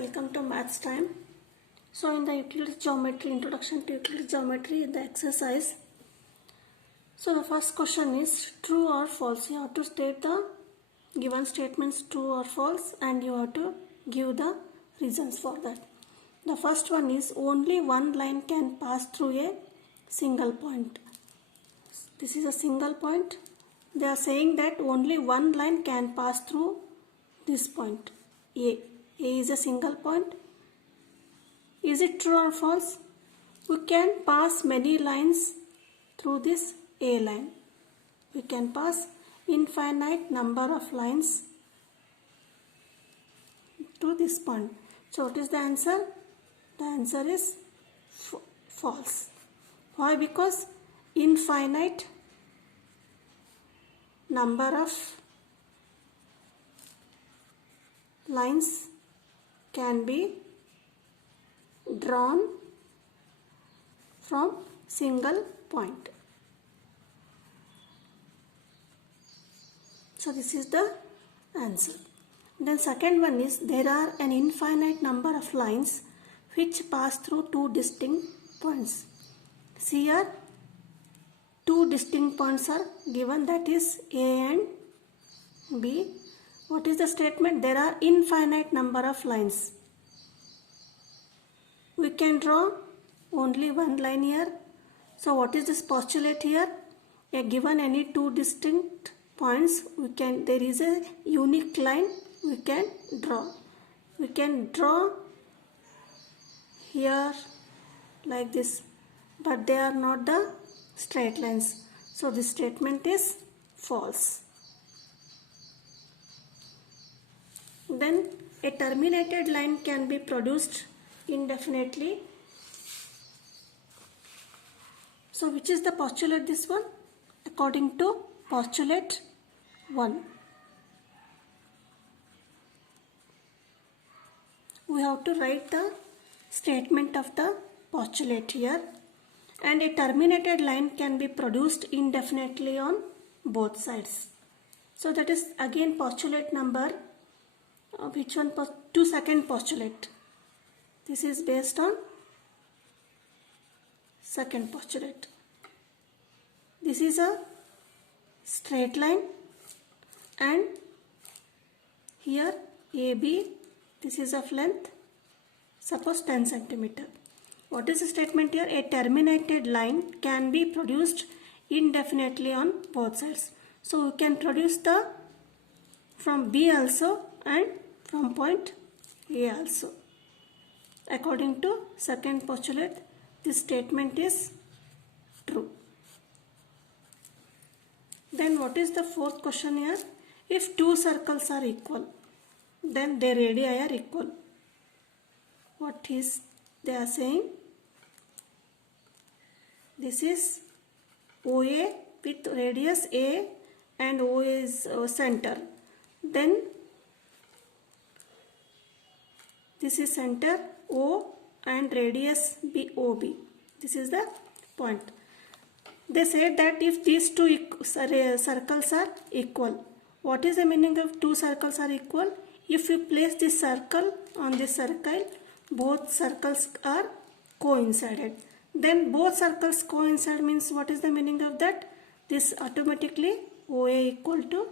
welcome to maths time. So in the Euclids geometry, introduction to Euclids geometry, the exercise. So the first question is true or false. You have to state the given statements true or false and you have to give the reasons for that. The first one is only one line can pass through a single point. This is a single point. They are saying that only one line can pass through this point. A is a single point. Is it true or false? We can pass many lines through this A line. We can pass infinite number of lines to this point. So what is the answer? The answer is false. Why? Because infinite number of lines can be drawn from single point. So this is the answer. Then second one is there are an infinite number of lines which pass through two distinct points. See here, two distinct points are given, that is A and B. What is the statement? There are infinite number of lines. We can draw only one line here. So what is this postulate here? Given any two distinct points, there is a unique line we can draw. We can draw here like this, but they are not the straight lines. So this statement is false. Then a terminated line can be produced indefinitely. So which is the postulate, this one? According to postulate 1. We have to write the statement of the postulate here. And a terminated line can be produced indefinitely on both sides. So that is again postulate number, which one? Second postulate. This is based on second postulate. This is a straight line and here AB, this is of length, suppose 10 centimeter. What is the statement here? A terminated line can be produced indefinitely on both sides. So we can produce the from B also and from point A also. According to second postulate, this statement is true. Then what is the fourth question here? If two circles are equal, then their radii are equal. What is they are saying? This is OA with radius A and O is center. Then this is center O and radius OB. This is the point. They said that if these two circles are equal, what is the meaning of two circles are equal? If you place this circle on this circle, both circles are coincided. Then both circles coincide means what is the meaning of that? This automatically OA equal to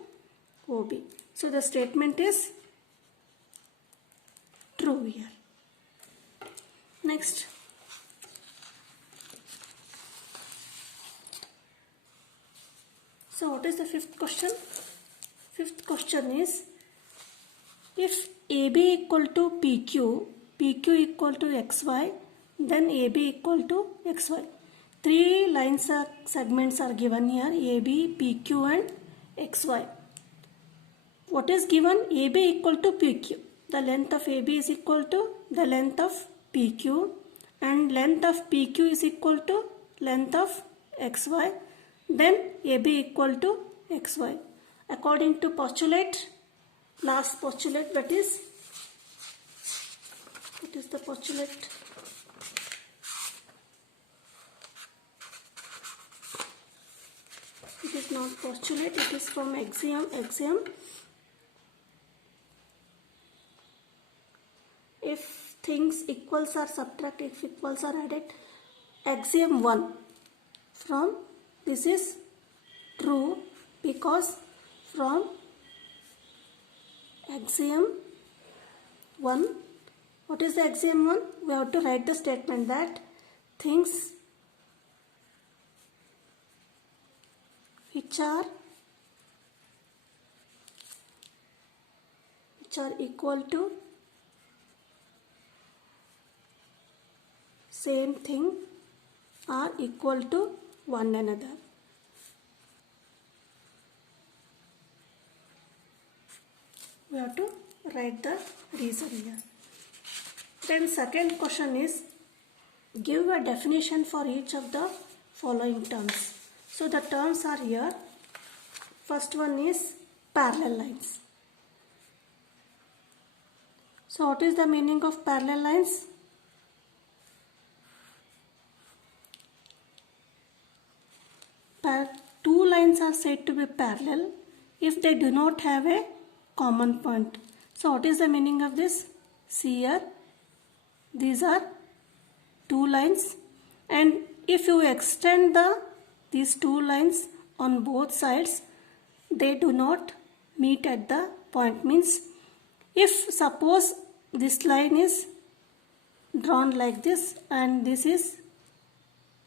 OB. So the statement is true here. Next. So what is the fifth question? Fifth question is if AB equal to PQ, PQ equal to XY, then AB equal to XY. Three lines of segments are given here, AB, PQ and XY. What is given? AB equal to PQ. The length of AB is equal to the length of PQ and length of PQ is equal to length of XY. Then AB equal to XY. According to postulate, last postulate, that is, what is the postulate? It is not postulate, it is from axiom. if things equals are subtracted, if equals are added. Axiom 1 from this is true because from axiom 1, what is the axiom 1? We have to write the statement that things which are equal to same thing are equal to one another. We have to write the reason here. Then second question is, give a definition for each of the following terms. So the terms are here. First one is parallel lines. So what is the meaning of parallel lines? Two lines are said to be parallel if they do not have a common point. So what is the meaning of this? See here, these are two lines, and if you extend these two lines on both sides, they do not meet at the point. Means if suppose this line is drawn like this and this is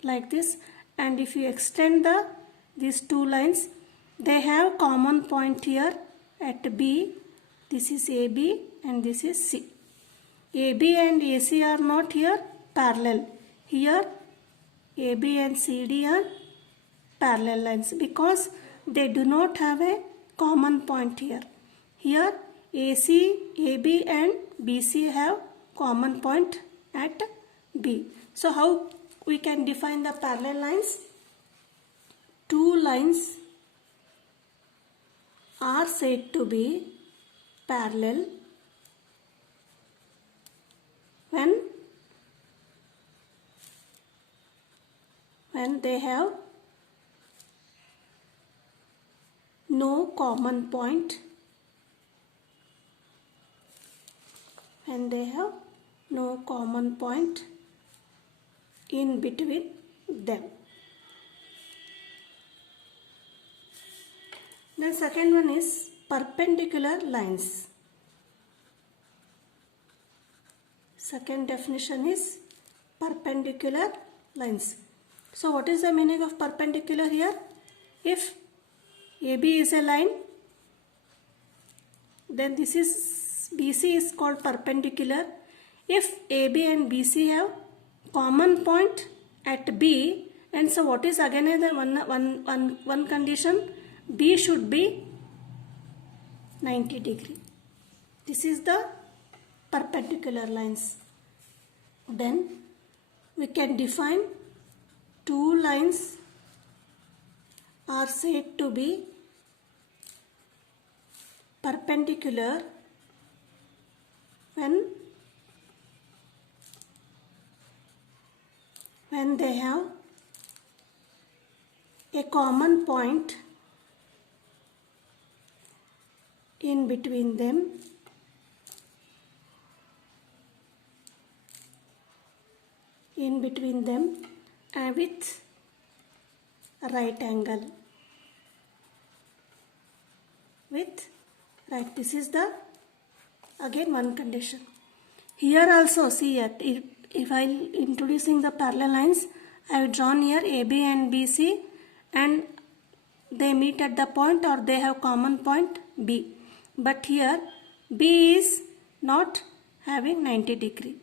like this, and if you extend these two lines, they have common point here at B. This is AB and this is C. AB and AC are not here parallel. Here AB and CD are parallel lines because they do not have a common point here. Here AC, AB and BC have common point at B. So how we can define the parallel lines? Two lines are said to be parallel when they have no common point. When they have no common point in between them. The second one is perpendicular lines. Second definition is perpendicular lines. So what is the meaning of perpendicular here? If AB is a line, then this is BC is called perpendicular. If AB and BC have common point at B, and so what is again one condition? B should be 90 degree. This is the perpendicular lines. Then we can define two lines are said to be perpendicular when they have a common point in between them and with right angle. This is the again one condition. Here also see if I introducing the parallel lines, I have drawn here AB and BC and they meet at the point or they have common point B. But here B is not having 90 degree.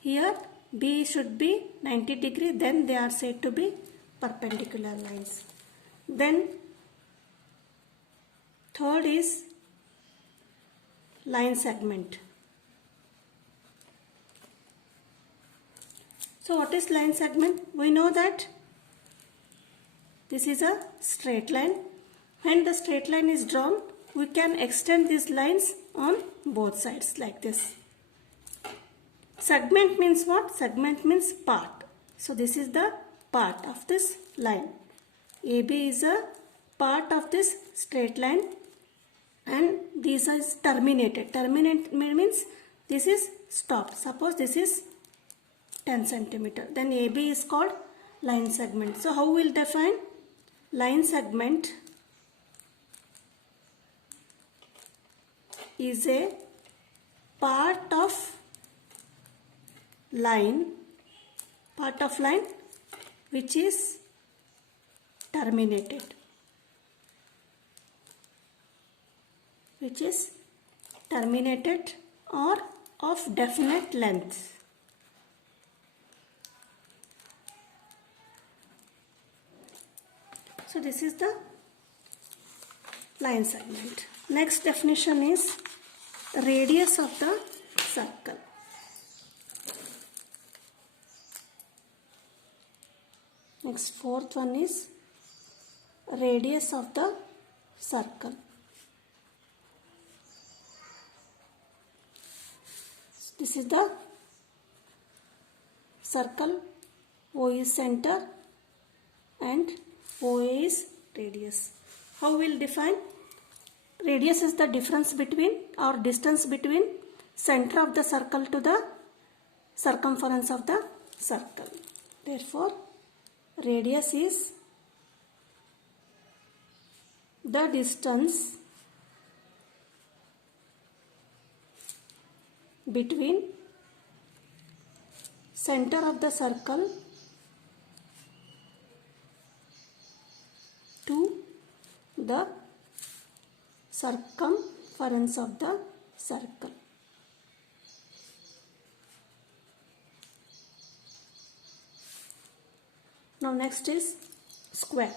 Here B should be 90 degree, then they are said to be perpendicular lines. Then third is line segment. So what is line segment? We know that this is a straight line. When the straight line is drawn, we can extend these lines on both sides like this. Segment means what? Segment means part. So this is the part of this line. AB is a part of this straight line and this is terminated. Terminate means This is stopped. Suppose this is 10 centimeter. Then AB is called line segment. So how we will define? Line segment is a part of line which is terminated. Which is terminated or of definite length. So this is the line segment. Next definition is radius of the circle. Next, fourth one is radius of the circle. This is the circle. O is center and OA is radius. How we will define? Radius is the difference between or distance between center of the circle to the circumference of the circle. Therefore, radius is the distance between center of the circle to the circumference of the circle. Now next is square.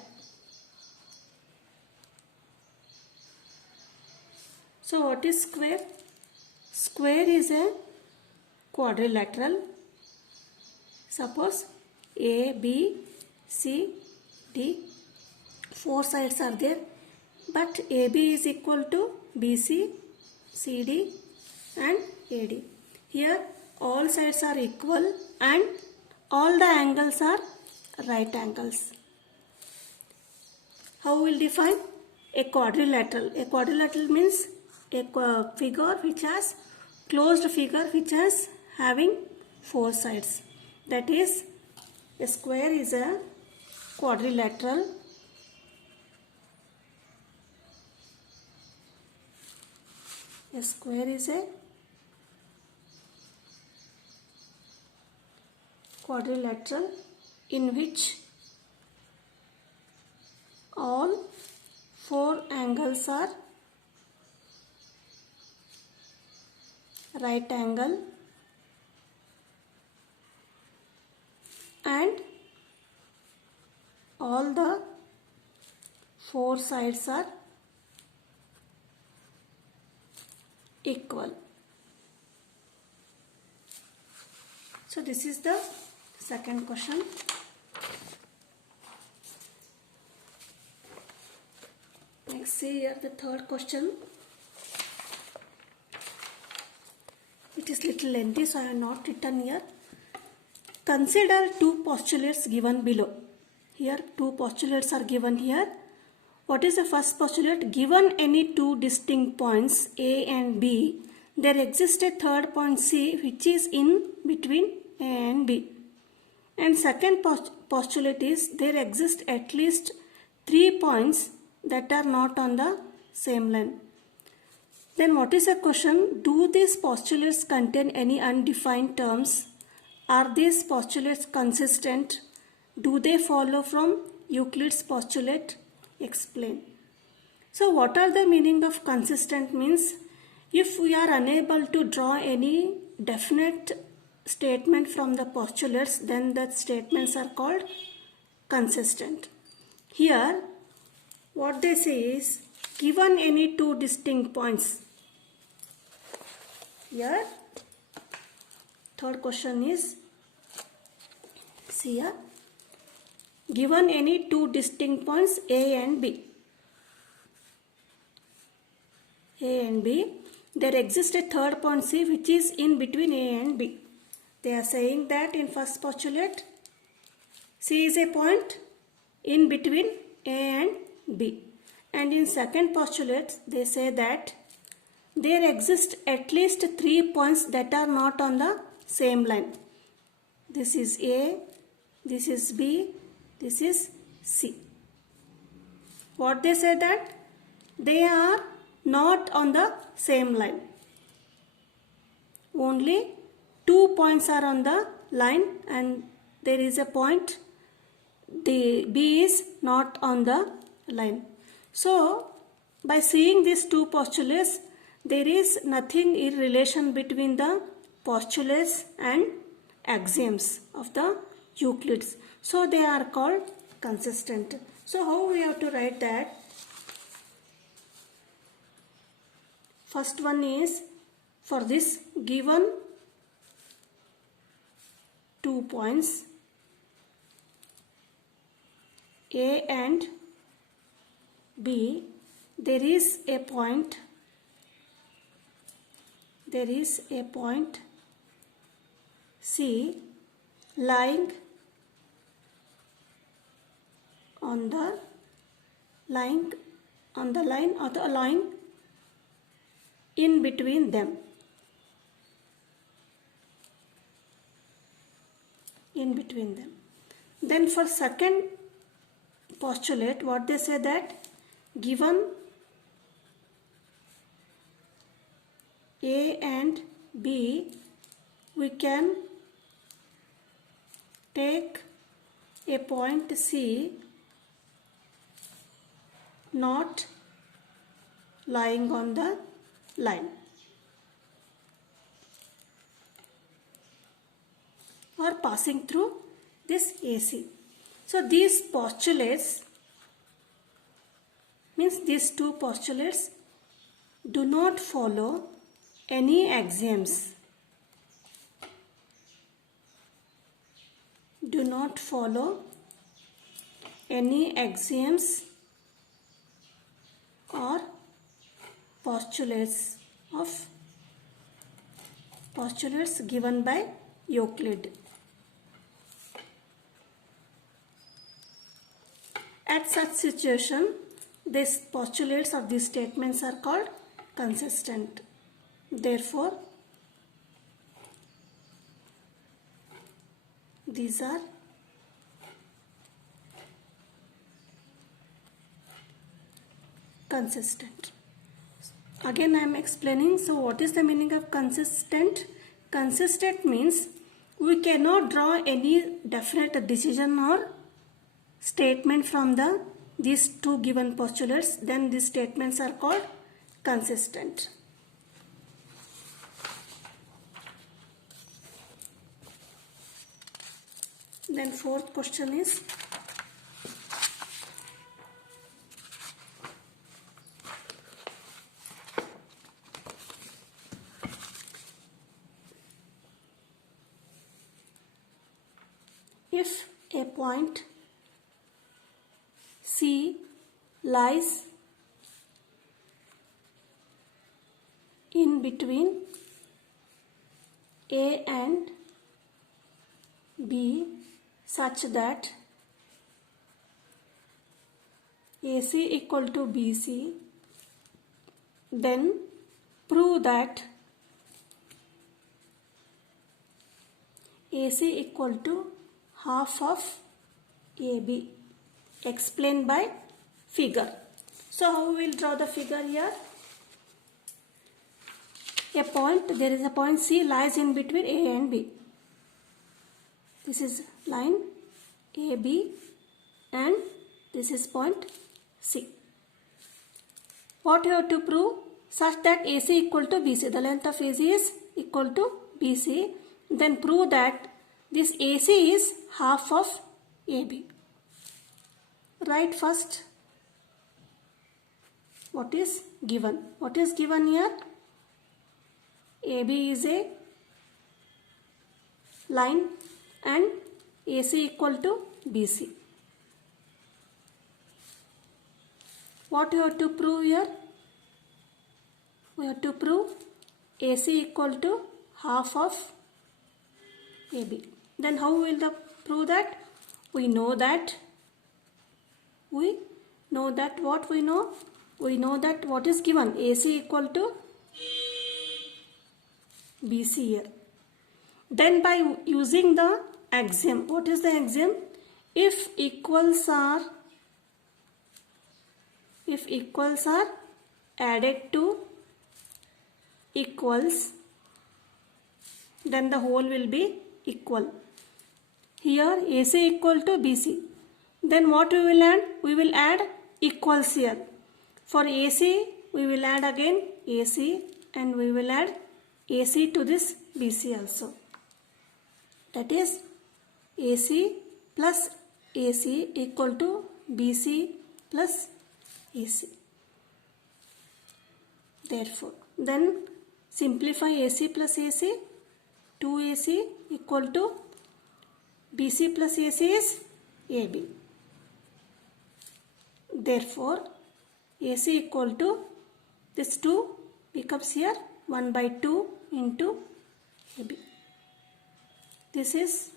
So what is square? Square is a quadrilateral. Suppose A, B, C, D. 4 sides are there, but AB is equal to BC, CD and AD. Here all sides are equal and all the angles are right angles. How we will define a quadrilateral? A quadrilateral means a figure which has closed figure which has having 4 sides. That is, a square is a quadrilateral A square is a quadrilateral in which all 4 angles are right angle and all the 4 sides are equal. So this is the second question. Next, see here the third question. It is little lengthy, so I have not written here. Consider 2 postulates given below. Here 2 postulates are given here. What is the first postulate? Given any 2 distinct points A and B, there exists a third point C which is in between A and B. And second postulate is there exist at least 3 points that are not on the same line. Then what is the question? Do these postulates contain any undefined terms? Are these postulates consistent? Do they follow from Euclid's postulate? Explain. So what are the meaning of consistent means? If we are unable to draw any definite statement from the postulates, then the statements are called consistent. Here what they say is given any 2 distinct points. Here third question is, see here, given any 2 distinct points A and B. A and B, there exists a third point C which is in between A and B. They are saying that in first postulate, C is a point in between A and B. And in second postulate, they say that there exist at least 3 points that are not on the same line. This is A, this is B, this is C. What they say that? They are not on the same line. Only 2 points are on the line and there is a point, the B is not on the line. So, by seeing these two postulates, there is nothing in relation between the postulates and axioms of the Euclids. So, they are called consistent. So, how we have to write that? First one is, for this given 2 points A and B, there is a point C lying on the line or the line in between them. Then for second postulate, what they say that given A and B, we can take a point C not lying on the line or passing through this AC. So these postulates means these two postulates do not follow any axioms. Do not follow any axioms or postulates given by Euclid. At such situation, these postulates of these statements are called consistent. Therefore, these are consistent. Again I am explaining. So what is the meaning of consistent? Consistent means we cannot draw any definite decision or statement from these two given postulates. Then these statements are called consistent. Then fourth question is, if a point C lies in between A and B such that AC equal to BC, then prove that AC equal to half of AB. Explained by figure. So how we will draw the figure here? There is a point C lies in between A and B. This is line AB and this is point C. What you have to prove? Such that AC equal to BC. The length of AC is equal to BC. Then prove that this AC is half of AB. Write first what is given. What is given here? AB is a line and AC equal to BC. What you have to prove here? We have to prove AC equal to half of AB. Then how will the prove that? We know that what we know? We know that what is given? AC equal to BC here. Then by using the axiom, what is the axiom? If equals are added to equals, then the whole will be equal. Here AC equal to BC. Then what we will add? We will add equals here. For AC, we will add again AC and we will add AC to this BC also. That is AC plus AC equal to BC plus AC. Therefore, then simplify AC plus AC. 2AC equal to BC plus AC is AB. Therefore, AC equal to this 2 becomes here 1 by 2 into AB. This is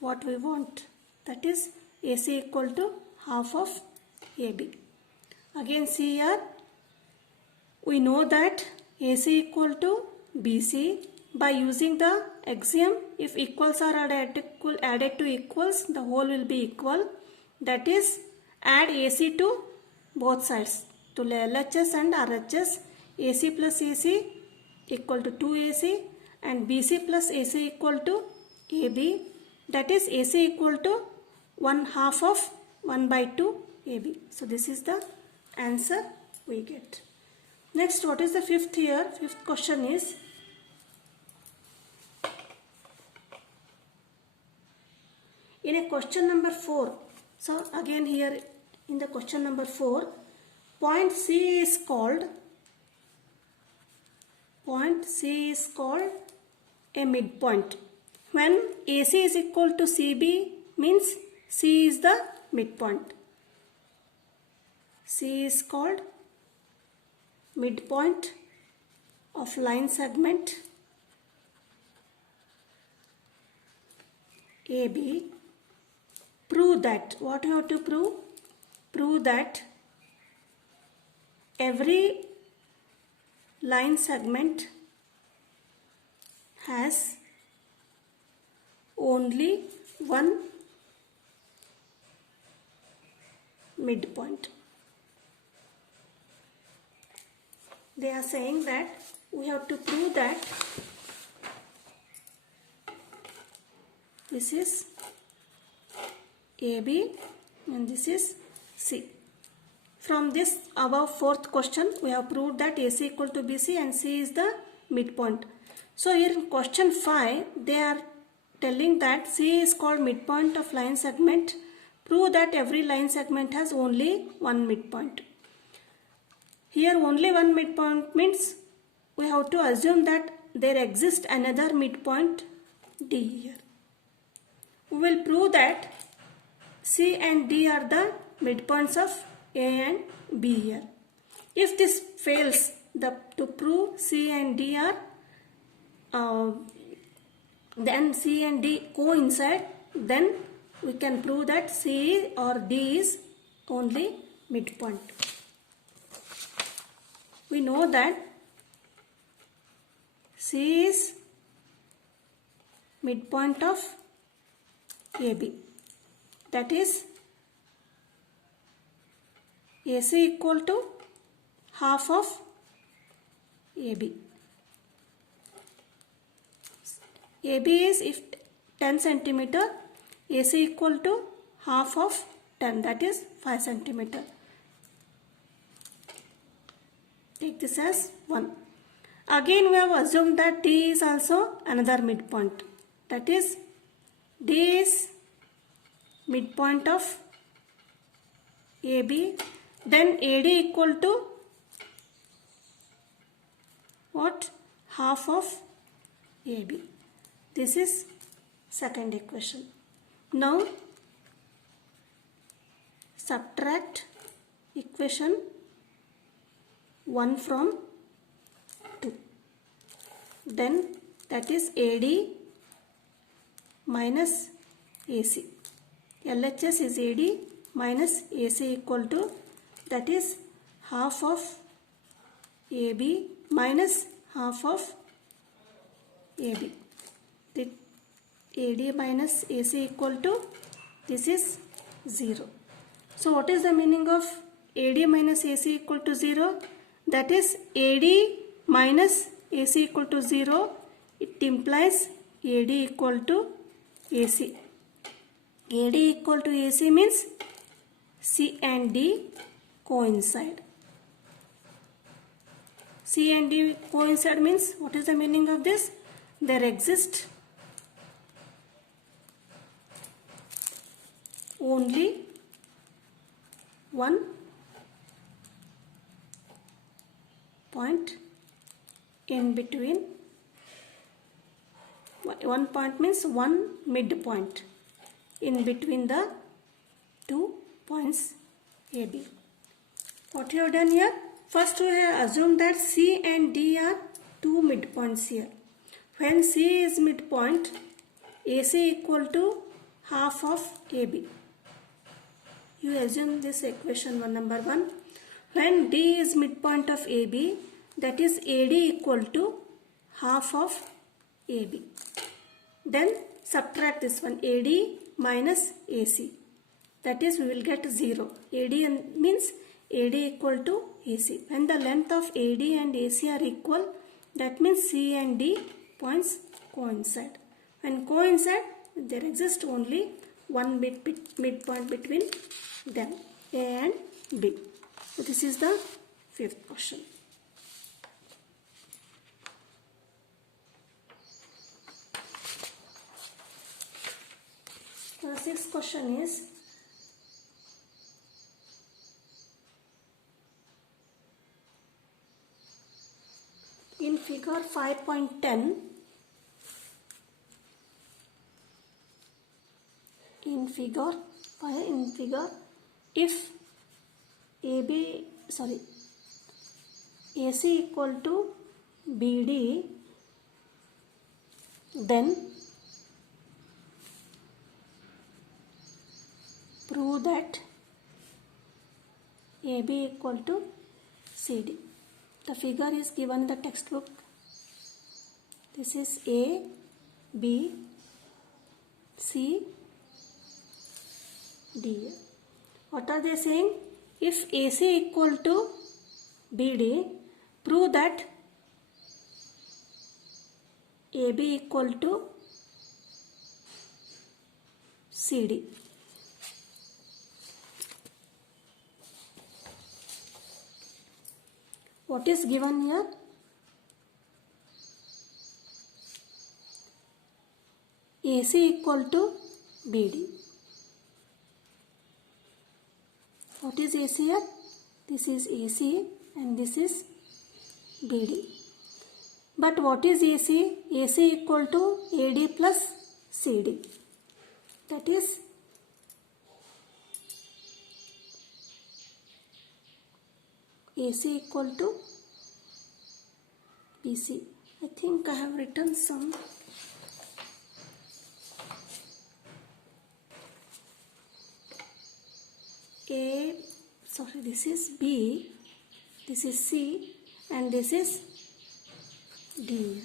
what we want. That is AC equal to half of AB. Again see here, we know that AC equal to BC. By using the axiom, if equals are added to equals, the whole will be equal. That is, add AC to both sides, to LHS and RHS. AC plus AC equal to 2AC and BC plus AC equal to AB. That is, AC equal to 1/2 of 1 by 2 AB. So this is the answer we get. Next, what is the fifth here? Fifth question is, in a question number 4, so again here in the question number 4, point C is called a midpoint. When AC is equal to CB means C is the midpoint. C is called midpoint of line segment AB. Prove that. What you have to prove? Prove that every line segment has only one midpoint. They are saying that we have to prove that this is AB and this is C. From this above fourth question, we have proved that AC equal to BC and C is the midpoint. So here in question 5, they are telling that C is called midpoint of line segment. Prove that every line segment has only one midpoint. Here only one midpoint means we have to assume that there exists another midpoint D here. We will prove that C and D are the midpoints of A and B here. If this fails, to prove C and D are then C and D coincide, then we can prove that C or D is only midpoint. We know that C is midpoint of AB. That is AC equal to half of AB. AB is if 10 centimeter, AC equal to half of 10, that is 5 centimeter. Take this as 1. Again we have assumed that D is also another midpoint. That is D is midpoint of AB. Then AD equal to what? Half of AB. This is second equation. Now subtract equation 1 from 2. Then that is AD minus AC. LHS is AD minus AC equal to, that is half of AB minus half of AB. The AD minus AC equal to, this is 0. So what is the meaning of AD minus AC equal to 0? That is AD minus AC equal to 0. It implies AD equal to AC. AD equal to AC means C and D coincide. C and D coincide means, what is the meaning of this? There exists only one point in between. One point means one midpoint in between the 2 points AB. What you have done here? First we have assumed that C and D are 2 midpoints here. When C is midpoint, AC equal to half of AB. You assume this equation number 1. When D is midpoint of AB, that is AD equal to half of AB. Then subtract this one, AD minus AC. That is, we will get 0. AD means AD equal to AC. When the length of AD and AC are equal, that means C and D points coincide. When coincide, there exists only one midpoint between them, A and B. So this is the 5th question. The 6th question is, in figure 5.10, if AC equal to BD, then prove that AB equal to CD. The figure is given in the textbook. This is A, B, C, D. What are they saying? If AC equal to BD, prove that AB equal to CD. What is given here? AC equal to BD. What is AC here? This is AC and this is BD. But what is AC? AC equal to AD plus CD. That is AC equal to BC. I think I have written some this is B, this is C and this is D.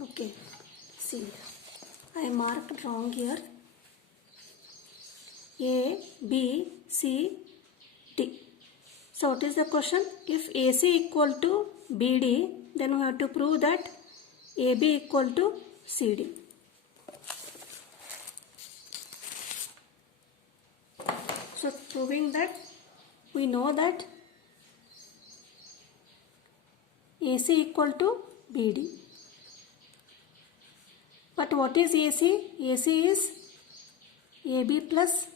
Okay, see, I marked wrong here. A, B, C, D. So what is the question? If AC equal to BD, then we have to prove that AB equal to CD. So proving that, we know that AC equal to BD. But what is AC? AC is AB plus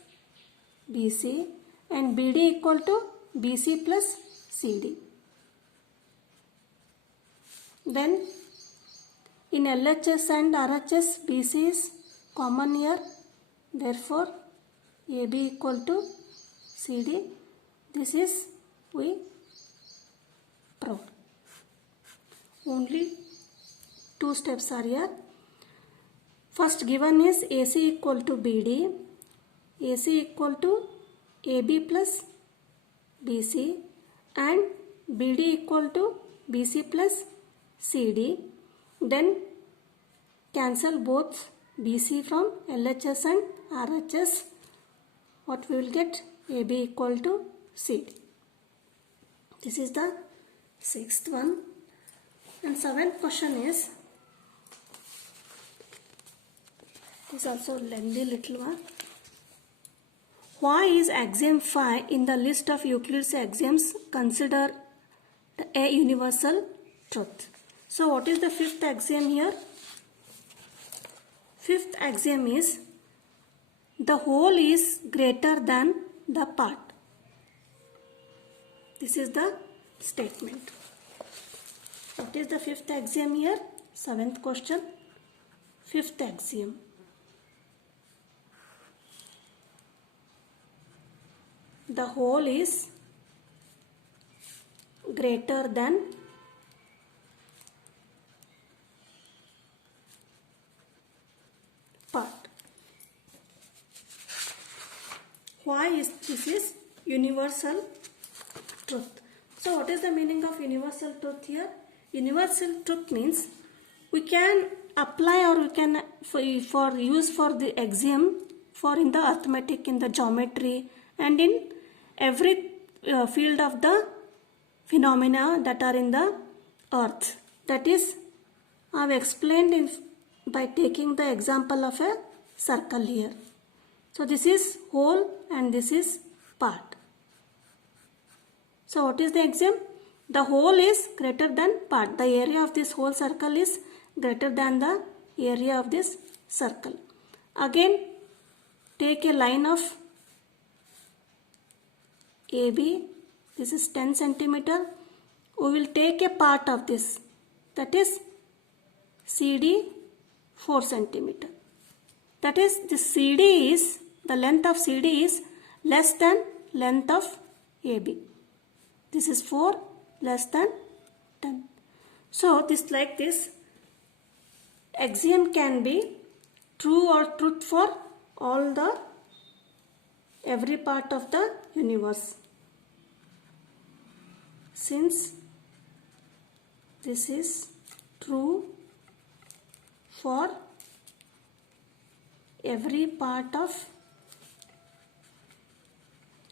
BC and BD equal to BC plus CD. Then in LHS and RHS, BC is common here. Therefore, AB equal to CD. This is we proved. Only 2 steps are here. First given is AC equal to BD, AC equal to AB plus BC and BD equal to BC plus CD. Then cancel both BC from LHS and RHS. What we will get? AB equal to CD. This is the sixth one. And seventh question is also lengthy little one. Why is axiom 5 in the list of Euclid's axioms considered a universal truth? So what is the fifth axiom here? Fifth axiom is the whole is greater than the part. This is the statement. What is the fifth axiom here? Seventh question. Fifth axiom. The whole is greater than part. Why is this is universal truth? So what is the meaning of universal truth here? Universal truth means we can apply or we can for use for the axiom for in the arithmetic, in the geometry, and in every field of the phenomena that are in the earth. That is, I have explained by taking the example of a circle here. So this is whole and this is part. So what is the axiom? The whole is greater than part. The area of this whole circle is greater than the area of this circle. Again, take a line of AB. This is 10 centimeter. We will take a part of this. That is CD 4 centimeter. That is, the CD is, the length of CD is less than length of AB. This is 4 less than 10. So this like this axiom can be true or truth for all the every part of the universe. Since this is true for every part of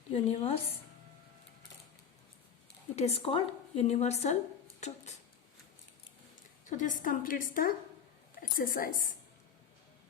universe, it is called universal truth. So this completes the exercise.